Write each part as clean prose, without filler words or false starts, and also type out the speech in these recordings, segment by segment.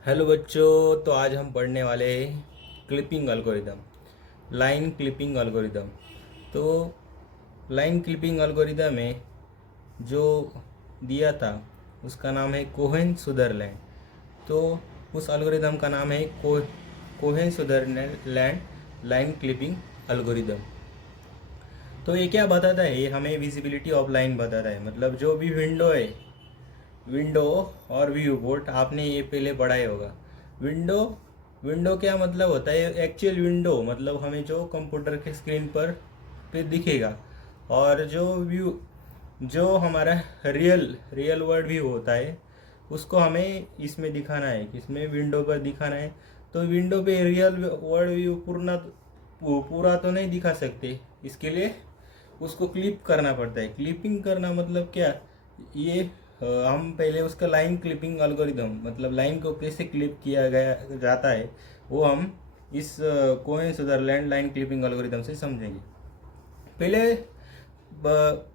Hello बच्चों, तो आज हम पढ़ने वाले हैं clipping algorithm, line clipping algorithm. तो लाइन क्लिपिंग एल्गोरिदम में जो दिया था उसका नाम है कोहेन सुदरलैंड। तो उस एल्गोरिदम का नाम है Cohen Sutherland line clipping algorithm. तो ये क्या बताता है? ये हमें विजिबिलिटी ऑफ लाइन बताता है। मतलब जो भी विंडो है, विंडो और व्यू पोर्ट, आपने ये पहले पढ़ा ही होगा। विंडो विंडो क्या मतलब होता है? एक्चुअल विंडो मतलब हमें जो कंप्यूटर के स्क्रीन पर पे दिखेगा। और जो व्यू, जो हमारा रियल रियल वर्ल्ड व्यू होता है, उसको हमें इसमें दिखाना है, किसमें? विंडो पर दिखाना है। तो विंडो पे रियल वर्ल्ड व्यू पूरा तो नहीं दिखा सकते। इसके लिए उसको क्लिप करना पड़ता है। क्लिपिंग करना मतलब क्या? ये हम पहले उसका लाइन क्लिपिंग एल्गोरिदम, मतलब लाइन को कैसे क्लिप किया गया जाता है, वो हम इस Cohen Sutherland line clipping algorithm से समझेंगे। पहले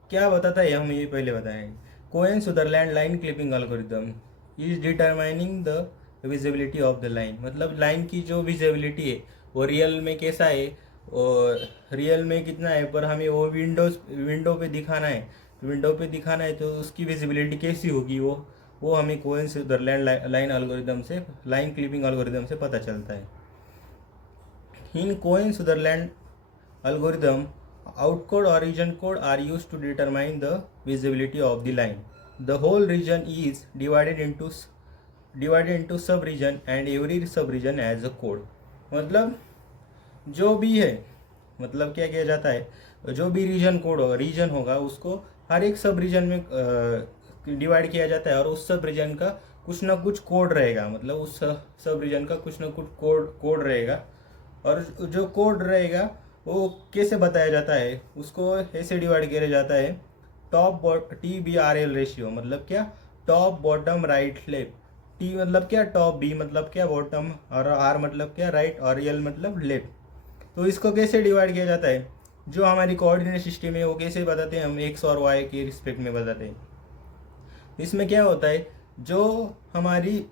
क्या बताता है, हम ये पहले बताएंगे। Cohen Sutherland line clipping algorithm is determining the visibility of the line. मतलब लाइन की जो विजिबिलिटी है वो रियल में कैसा है, और रियल में कितना है, पर हमें वो विंडो पे दिखाना है। विंडो पे दिखाना है तो उसकी विजिबिलिटी कैसी होगी, वो हमें कोहेन सुदरलैंड लाइन एल्गोरिदम से, लाइन क्लिपिंग एल्गोरिदम से पता चलता है। In Cohen Sutherland algorithm, outcode or region code are used to determine the visibility of the line. The whole region is divided into sub-region and every sub-region has a code. मतलब जो भी है, मतलब क्या किया जाता है, जो भी रीजन होगा उसको हर एक सब रीजन में डिवाइड किया जाता है। और उस सब रीजन का कुछ ना कुछ कोड रहेगा। मतलब उस सब रीजन का कुछ ना कुछ कोड रहेगा। और जो कोड रहेगा वो कैसे बताया जाता है, उसको ऐसे डिवाइड किया जाता है। TBRL रेशियो मतलब क्या? Top bottom right left. T मतलब क्या? टॉप, बी मतलब क्या? बॉटम, और आर मतलब क्या? राइट, और एल मतलब लेफ्ट। तो इसको कैसे डिवाइड किया जाता है? जो हमारी कोऑर्डिनेट सिस्टम है वो कैसे बताते हैं? हम एक्स और वाई के रिस्पेक्ट में बताते हैं। इसमें क्या होता है, जो हमारी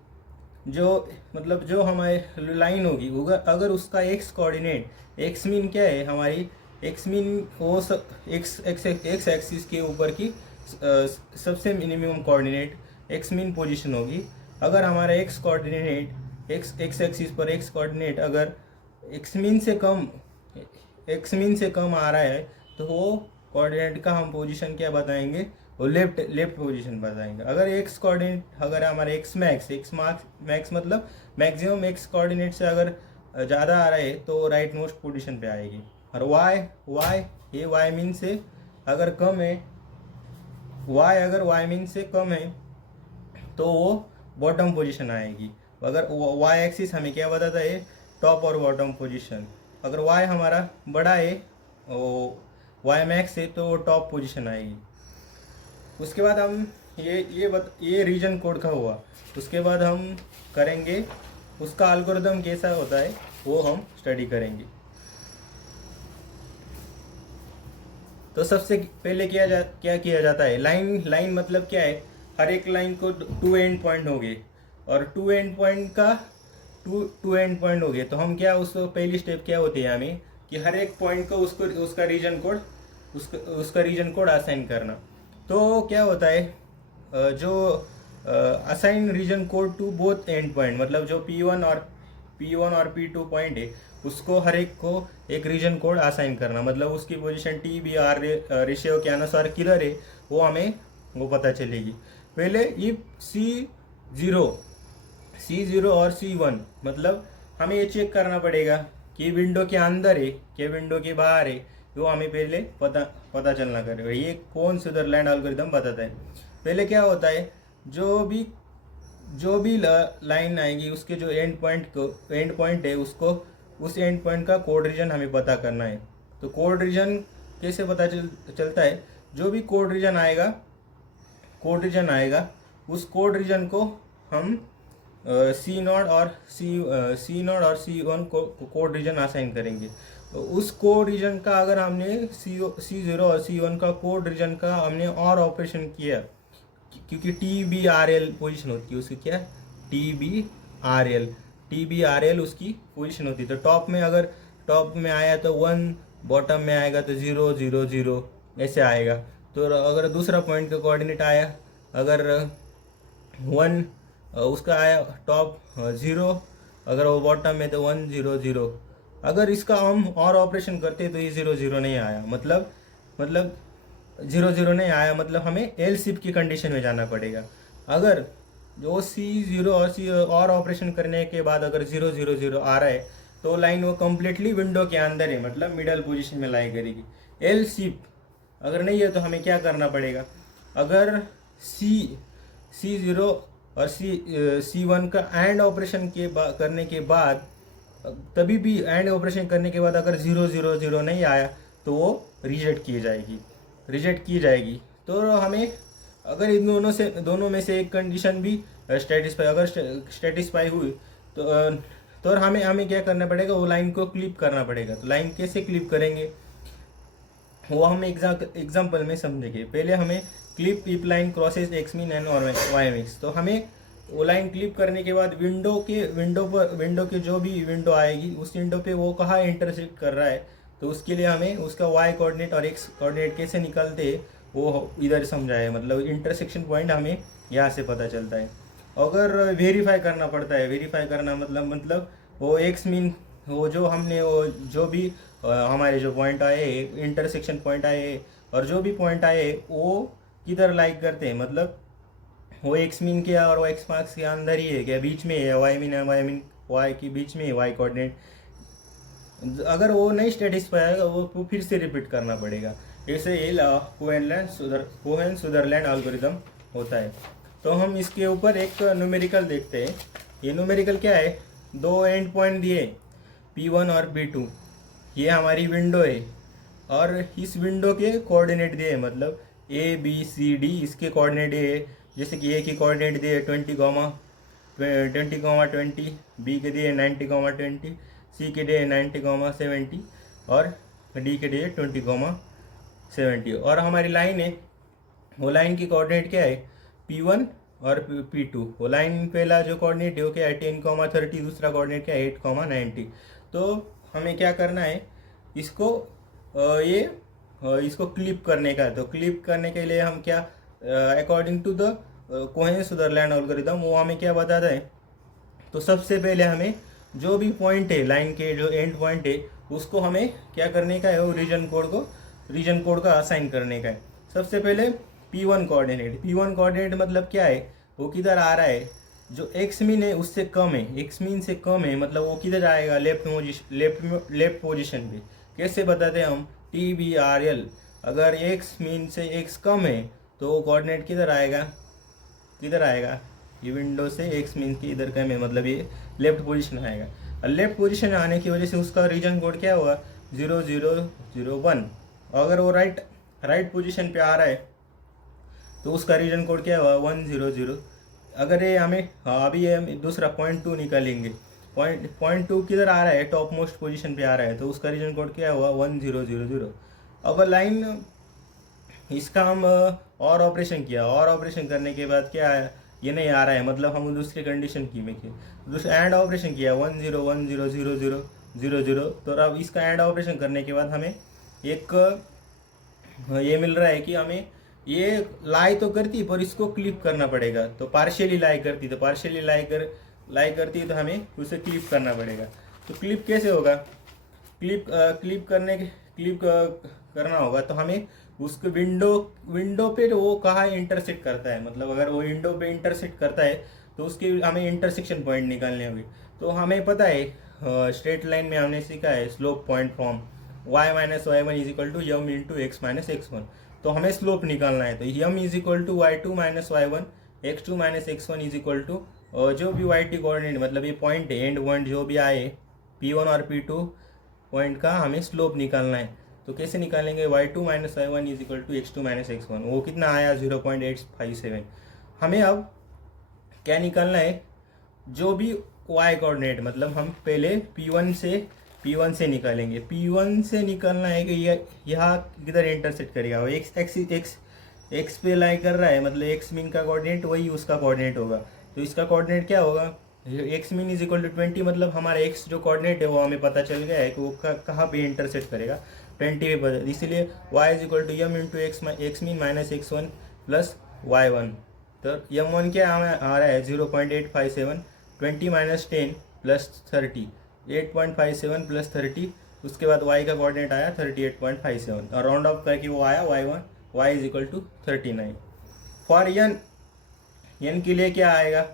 जो मतलब जो हमारी लाइन होगी, अगर उसका एक्स कोऑर्डिनेट, एक्स मीन क्या है हमारी? एक्स मीन वो सब एक्स एक्स एक्स एक्सिस के ऊपर की सबसे minimum coordinate x mean position होगी। अगर हमारा x coordinate, x x axis पर एक्स कोऑर्डिनेट अगर एक्स मीन से कम एक्स मीन से कम आ रहा है, तो वो कोऑर्डिनेट का हम पोजीशन क्या बताएंगे? वो लेफ्ट लेफ्ट पोजीशन बताएंगे। अगर एक्स कोऑर्डिनेट, अगर हमारे एक्स मैक्स मतलब मैक्सिमम एक्स कोऑर्डिनेट से अगर ज़्यादा आ रहा है तो राइट मोस्ट पोजीशन पे आएगी। और वाई वाई ये वाई मीन से अगर कम है, वाई अगर वाई मीन से कम है तो वो बॉटम पोजीशन आएगी। अगर वाई एक्सिस हमें क्या बताता है? टॉप और बॉटम पोजीशन। अगर वाई हमारा बड़ा है, वाई मैक्स है, तो टॉप पोजीशन आएगी। उसके बाद हम ये रीजन कोड का हुआ। उसके बाद हम करेंगे उसका एल्गोरिदम कैसा होता है, वो हम स्टडी करेंगे। तो सबसे पहले क्या किया जाता है? लाइन मतलब क्या है? हर एक लाइन को टू एंड पॉइंट हो गए, और टू एंड पॉइंट हो गए तो हम क्या, उसको पहली स्टेप क्या होती है हमें, कि हर एक पॉइंट को उसका रीजन कोड असाइन करना। तो क्या होता है, जो assign region code to both end point, मतलब जो P1 और P2 पॉइंट है, उसको हर एक को एक रीजन कोड असाइन करना। मतलब उसकी पोजीशन TBR रेशियो के अनुसार किधर है, वो पता चलेगी। पहले इफ C0 और C1, मतलब हमें ये चेक करना पड़ेगा कि विंडो के अंदर है कि विंडो के बाहर है। तो हमें पहले पता चलना करेगा। ये कौन सुदरलैंड एल्गोरिदम बताता है। पहले क्या होता है, जो भी लाइन आएगी उसके जो एंड पॉइंट है, उसको उस एंड पॉइंट का कोड रीजन हमें पता करना है। तो कोड रीजन कैसे पता चलता है? जो भी कोड रीजन आएगा उस कोड रीजन को हम C0 और C1 को कोड रीजन असाइन करेंगे। तो उस कोड रीजन का अगर हमने C0 और C1 का कोड रीजन का हमने और ऑपरेशन किया, क्योंकि TBRL पोजीशन होती है उसकी, क्या? TBRL R L, T B R L उसकी पोजीशन होती है। तो टॉप में अगर टॉप में आया तो 1, बॉटम में आएगा तो 0 0 0 ऐसे आएगा। तो अगर दूसरा पॉइंट का कोऑर्डिनेट आया, अगर 1 उसका आया टॉप 0, अगर वो बॉटम में तो 1 0 0। अगर इसका हम और ऑपरेशन करते तो ये 0 0 नहीं आया, मतलब 0 0 नहीं आया, मतलब हमें एल सिप की कंडीशन में जाना पड़ेगा। अगर जो C0 और सी और ऑपरेशन करने के बाद अगर 0 0 0 आ रहा है तो लाइन वो कम्प्लीटली विंडो के अंदर है, मतलब मिडल पोजीशन में लाई करेगी। एल सिप अगर नहीं है तो हमें क्या करना पड़ेगा, अगर C0 और C1 का एंड ऑपरेशन करने के बाद, तभी भी एंड ऑपरेशन करने के बाद अगर 0 0 0 नहीं आया तो वो रिजेक्ट की जाएगी। तो हमें अगर इन दोनों में से एक कंडीशन भी स्टेटिस्फाई हुई तो हमें क्या करना पड़ेगा, वो लाइन को क्लिप करना पड़ेगा। तो लाइन कैसे क्लिप करेंगे वो हम एग्जाम्पल में समझेंगे। पहले हमें clip if line crosses X min and Y max. तो हमें वो लाइन क्लिप करने के बाद विंडो के जो भी विंडो आएगी उस विंडो पे वो कहाँ इंटरसेक्ट कर रहा है, तो उसके लिए हमें उसका वाई कोऑर्डिनेट और एक्स कोऑर्डिनेट कैसे निकालते हैं वो इधर समझाया। मतलब इंटरसेक्शन पॉइंट हमें यहाँ से पता चलता है। अगर वेरीफाई करना पड़ता है, वेरीफाई करना मतलब वो एक्स मीन वो जो हमने वो जो भी हमारे जो पॉइंट आए इंटरसेक्शन पॉइंट आए और जो भी पॉइंट आए वो किधर लाइक करते हैं, मतलब वो एक्स मीन के और वो एक्स मार्क्स के अंदर ही है क्या, बीच में है, वाई की बीच में है वाई कोऑर्डिनेट। अगर वो नहीं स्टेटिस्फाई आएगा वो फिर से रिपीट करना पड़ेगा। ऐसे ये कोहेन सुदरलैंड एल्गोरिथम होता है। तो हम इसके ऊपर एक न्यूमेरिकल देखते हैं। ये न्यूमेरिकल क्या है, दो एंड पॉइंट दिए P1 और P2, ये हमारी विंडो है और इस विंडो के कोऑर्डिनेट दिए, मतलब ABCD इसके कोऑर्डिनेट है। जैसे कि A की कोऑर्डिनेट दिए 20, 20, B के दिए 90, 20, C के दिए 90, 70 और D के दिए 20, 70। और हमारी लाइन है, वो लाइन की कोऑर्डिनेट क्या है P1 और P2। वो लाइन पहला जो कोऑर्डिनेट है वो क्या है 10, 30, दूसरा कोऑर्डिनेट क्या है 8, 90। तो हमें क्या करना है, इसको क्लिप करने का। तो क्लिप करने के लिए हम क्या, according to the Cohen Sutherland algorithm वो हमें क्या बताता है, तो सबसे पहले हमें जो भी पॉइंट है लाइन के जो एंड पॉइंट है उसको हमें क्या करने का है, वो रीजन कोड का असाइन करने का है। सबसे पहले P1 कोऑर्डिनेट मतलब क्या है, वो किधर आ रहा है, जो एक्स मीन है उससे कम है, एक्स मीन से कम है, मतलब वो किधर आएगा लेफ्ट पोजीशन पे। कैसे बताते हैं हम, TBRL। अगर एक्स मीन से एक्स कम है तो वो कोऑर्डिनेट किधर आएगा, ये विंडो से एक्स मीन की इधर कम है, मतलब ये लेफ्ट पोजीशन आएगा। और लेफ्ट पोजीशन आने की वजह से उसका रीजन कोड क्या हुआ 0 0 0 1। अगर वो राइट पोजीशन पे आ रहा है तो उसका रीजन कोड क्या हुआ 1 0 0। अगर ये हमें अभी हम दूसरा पॉइंट 2 निकालेंगे, पॉइंट 2 किधर आ रहा है, टॉप मोस्ट पोजीशन पे आ रहा है, तो उसका रीजन कोड क्या हुआ 1 0 0 0। अब लाइन इसका हम और ऑपरेशन किया, और ऑपरेशन करने के बाद क्या आया, ये नहीं आ रहा है, मतलब हम दूसरी कंडीशन की में दूसरा एंड ऑपरेशन किया 1 0 1 0 0 0 0 0। तो अब इसका एंड ऑपरेशन करने के बाद हमें एक ये मिल रहा है कि हमें ये लाई तो करती पर इसको क्लिप करना पड़ेगा। तो पार्शियली लाई करती तो हमें उसे क्लिप करना पड़ेगा। तो क्लिप कैसे होगा, क्लिप करना होगा तो हमें उसको विंडो पे वो कहाँ इंटरसेक्ट करता है, मतलब अगर वो विंडो पे इंटरसेक्ट करता है तो उसके हमें इंटरसेक्शन पॉइंट निकालने होंगे। तो हमें पता है स्ट्रेट लाइन में हमने सीखा है slope point from y - y1 = m × x - x1। तो हमें स्लोप निकालना है, तो m = y2 - y1 x2 - x1 = जो भी y t कोऑर्डिनेट, मतलब ये पॉइंट है एंड पॉइंट जो भी आए P1 और P2 पॉइंट का हमें स्लोप निकालना है। तो कैसे निकालेंगे, y2 - y1 = x2 - x1। वो कितना आया 0.857। हमें अब क्या निकालना है, जो भी y कोऑर्डिनेट, मतलब हम पहले P1 से निकालेंगे। P1 से निकालना है कि यहाँ किधर इंटरसेक्ट करेगा, वो एक्स पे लाई कर रहा है, मतलब एक्स मीन का कोऑर्डिनेट वही उसका कोऑर्डिनेट होगा। तो इसका कोऑर्डिनेट क्या होगा X min is equal to 20, मतलब हमारा एक्स जो कोऑर्डिनेट है वो हमें पता चल गया है कि वो कहाँ पे इंटरसेक्ट करेगा, 20 पे पता, इसीलिए y is equal to m into X min minus x1 plus y1। तो m1 क्या आ रहा है 0.857, 20 माइनस 10 प्लस 30, 8.57 प्लस 30, उसके बाद y का कोऑर्डिनेट आया 38.57 और राउंड ऑफ करके वो आया y is equal to 39। For n के लिए क्या आएगा,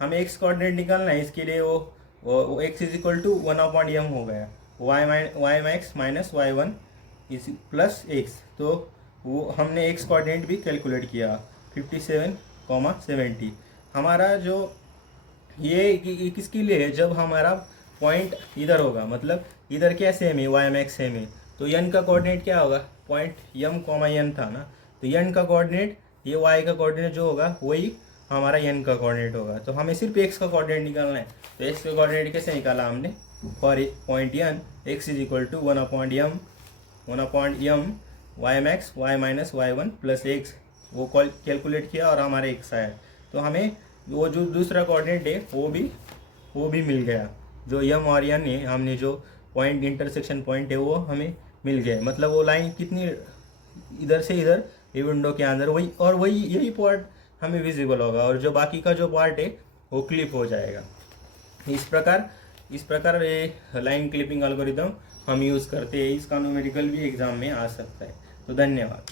हमें x कोऑर्डिनेट निकालना है, इसके लिए वो x is equal to 1/m हो गया, y मैक्स माइनस y1 इस प्लस x, तो वो हमने x कोऑर्डिनेट भी कैलकुलेट किया 57,70। हमारा जो ये किसके लिए है, जब हमारा पॉइंट इधर होगा, मतलब इधर क्या सेम है, y मैक्स सेम है, तो n का कोऑर्डिनेट क्या होगा, पॉइंट m, n था ना, तो n का कोऑर्डिनेट, ये y का कोऑर्डिनेट जो होगा वही हमारा n का कोऑर्डिनेट होगा। तो हमें सिर्फ x का कोऑर्डिनेट निकालना है, तो x का कोऑर्डिनेट कैसे निकाला हमने, for point n x is equal to 1/m y max y minus y1 plus x, वो कैलकुलेट किया और हमारा x आया। तो हमें वो जो दूसरा कोऑर्डिनेट है वो भी मिल गया, जो m और n है, हमने जो पॉइंट इंटरसेक्शन पॉइंट है वो हमें मिल गया, मतलब वो लाइन कितनी इधर से इधर ये विंडो के अंदर वही, और वही यही पार्ट हमें विजिबल होगा और जो बाकी का जो पार्ट है वो क्लिप हो जाएगा। इस प्रकार ये लाइन क्लिपिंग एल्गोरिदम हम यूज़ करते हैं, इसका न्यूमेरिकल भी एग्जाम में आ सकता है। तो धन्यवाद।